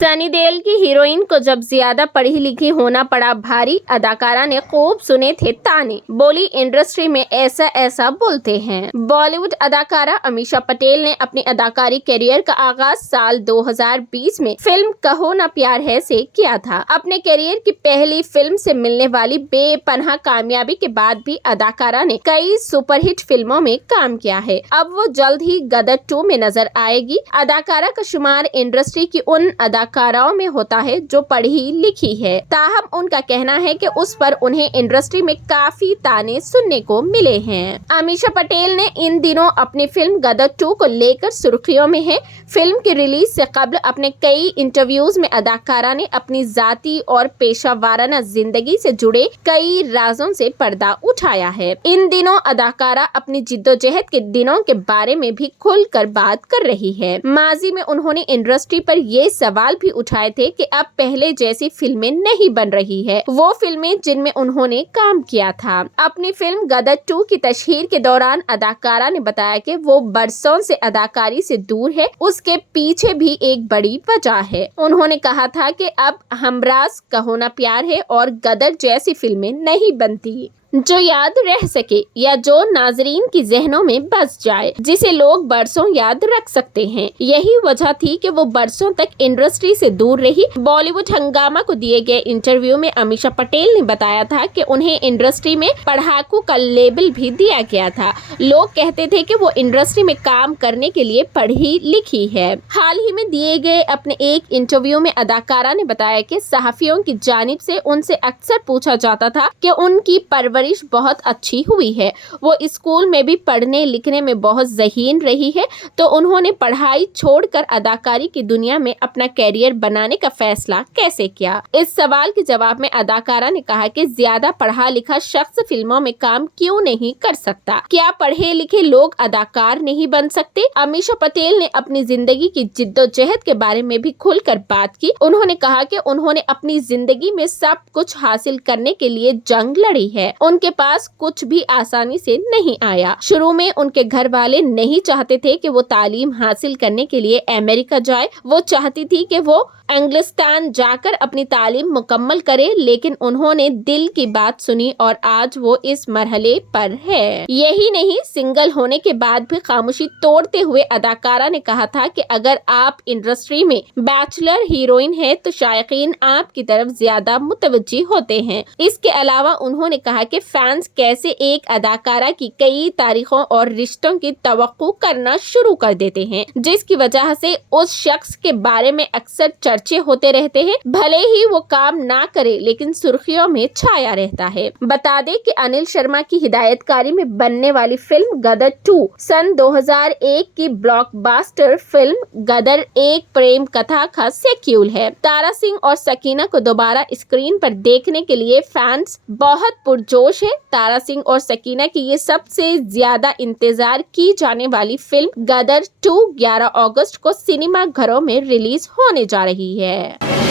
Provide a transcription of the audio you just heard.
सनी देओल की हीरोइन को जब ज्यादा पढ़ी लिखी होना पड़ा भारी, अदाकारा ने खूब सुने थे ताने, बोली इंडस्ट्री में ऐसा ऐसा बोलते हैं। बॉलीवुड अदाकारा अमीषा पटेल ने अपनी अदाकारी करियर का आगाज साल 2020 में फिल्म कहो ना प्यार है से किया था। अपने करियर की पहली फिल्म से मिलने वाली बेपनाह कामयाबी के बाद भी अदाकारा ने कई सुपरहिट फिल्मों में काम किया है। अब वो जल्द ही गदर 2 में नजर आएगी। अदाकारा का शुमार इंडस्ट्री की उन अदाकाराओं में होता है जो पढ़ी लिखी है, ताहम उनका कहना है कि उस पर उन्हें इंडस्ट्री में काफी ताने सुनने को मिले हैं। अमीषा पटेल ने इन दिनों अपनी फिल्म गदर 2 को लेकर सुर्खियों में है। फिल्म की रिलीज से कब्ल अपने कई इंटरव्यूज में अदाकारा ने अपनी जाती और पेशावाराना जिंदगी से जुड़े कई राजों से पर्दा उठाया है। इन दिनों अदाकारा अपनी जिद्दोजहद के दिनों के बारे में भी खुलकर बात कर रही है। माजी में उन्होंने इंडस्ट्री पर ये सवाल भी उठाए थे कि अब पहले जैसी फिल्में नहीं बन रही है, वो फिल्में जिनमें उन्होंने काम किया था। अपनी फिल्म गदर 2 की तशहीर के दौरान अदाकारा ने बताया कि वो बरसों से अदाकारी से दूर है। उसके पीछे भी एक बड़ी वजह है। उन्होंने कहा था कि अब हमराज कहो ना प्यार है और गदर जैसी फिल्में नहीं बनती जो याद रह सके या जो नाजरीन की जहनों में बस जाए, जिसे लोग बरसों याद रख सकते हैं। यही वजह थी कि वो बरसों तक इंडस्ट्री से दूर रही। बॉलीवुड हंगामा को दिए गए इंटरव्यू में अमीषा पटेल ने बताया था कि उन्हें इंडस्ट्री में पढ़ाकू का लेबल भी दिया गया था। लोग कहते थे कि वो इंडस्ट्री में काम करने के लिए पढ़ी लिखी है। हाल ही में दिए गए अपने एक इंटरव्यू में अदाकारा ने बताया कि सहाफियों की जानिब से उनसे अक्सर पूछा जाता था कि उनकी परवरिश बहुत अच्छी हुई है, वो स्कूल में भी पढ़ने लिखने में बहुत ज़हीन रही है, तो उन्होंने पढ़ाई छोड़कर अदाकारी की दुनिया में अपना कैरियर बनाने का फैसला कैसे किया। इस सवाल के जवाब में अदाकारा ने कहा कि ज्यादा पढ़ा लिखा शख्स फिल्मों में काम क्यों नहीं कर सकता, क्या पढ़े लिखे लोग अदाकार नहीं बन सकते। अमीषा पटेल ने अपनी जिंदगी की जिद्दोजहद के बारे में भी खुलकर बात की। उन्होंने कहा कि उन्होंने अपनी जिंदगी में सब कुछ हासिल करने के लिए जंग लड़ी है। उनके पास कुछ भी आसानी से नहीं आया। शुरू में उनके घर वाले नहीं चाहते थे कि वो तालीम हासिल करने के लिए अमेरिका जाए। वो चाहती थी कि वो इंग्लिस्तान जाकर अपनी तालीम मुकम्मल करे, लेकिन उन्होंने दिल की बात सुनी और आज वो इस मरहले पर है। यही नहीं, सिंगल होने के बाद भी खामोशी तोड़ते हुए अदाकारा ने कहा था कि अगर आप इंडस्ट्री में बैचलर हीरोइन है तो शायकीन आपकी तरफ ज्यादा मुतवज्जी होते हैं। इसके अलावा उन्होंने कहा कि फैंस कैसे एक अदाकारा की कई तारीखों और रिश्तों की तवक्को करना शुरू कर देते हैं, जिसकी वजह से उस शख्स के बारे में अक्सर चर्चे होते रहते हैं। भले ही वो काम ना करे, लेकिन सुर्खियों में छाया रहता है। बता दें कि अनिल शर्मा की हिदायतकारी में बनने वाली फिल्म गदर 2 सन 2001 की ब्लॉकबस्टर फिल्म गदर एक प्रेम कथा का सेक्यूल है। तारा सिंह और सकीना को दोबारा स्क्रीन पर देखने के लिए फैंस बहुत पुरजोश है। तारा सिंह और सकीना की ये सबसे ज्यादा इंतजार की जाने वाली फिल्म गदर 2 11 अगस्त को सिनेमा घरों में रिलीज होने जा रही है।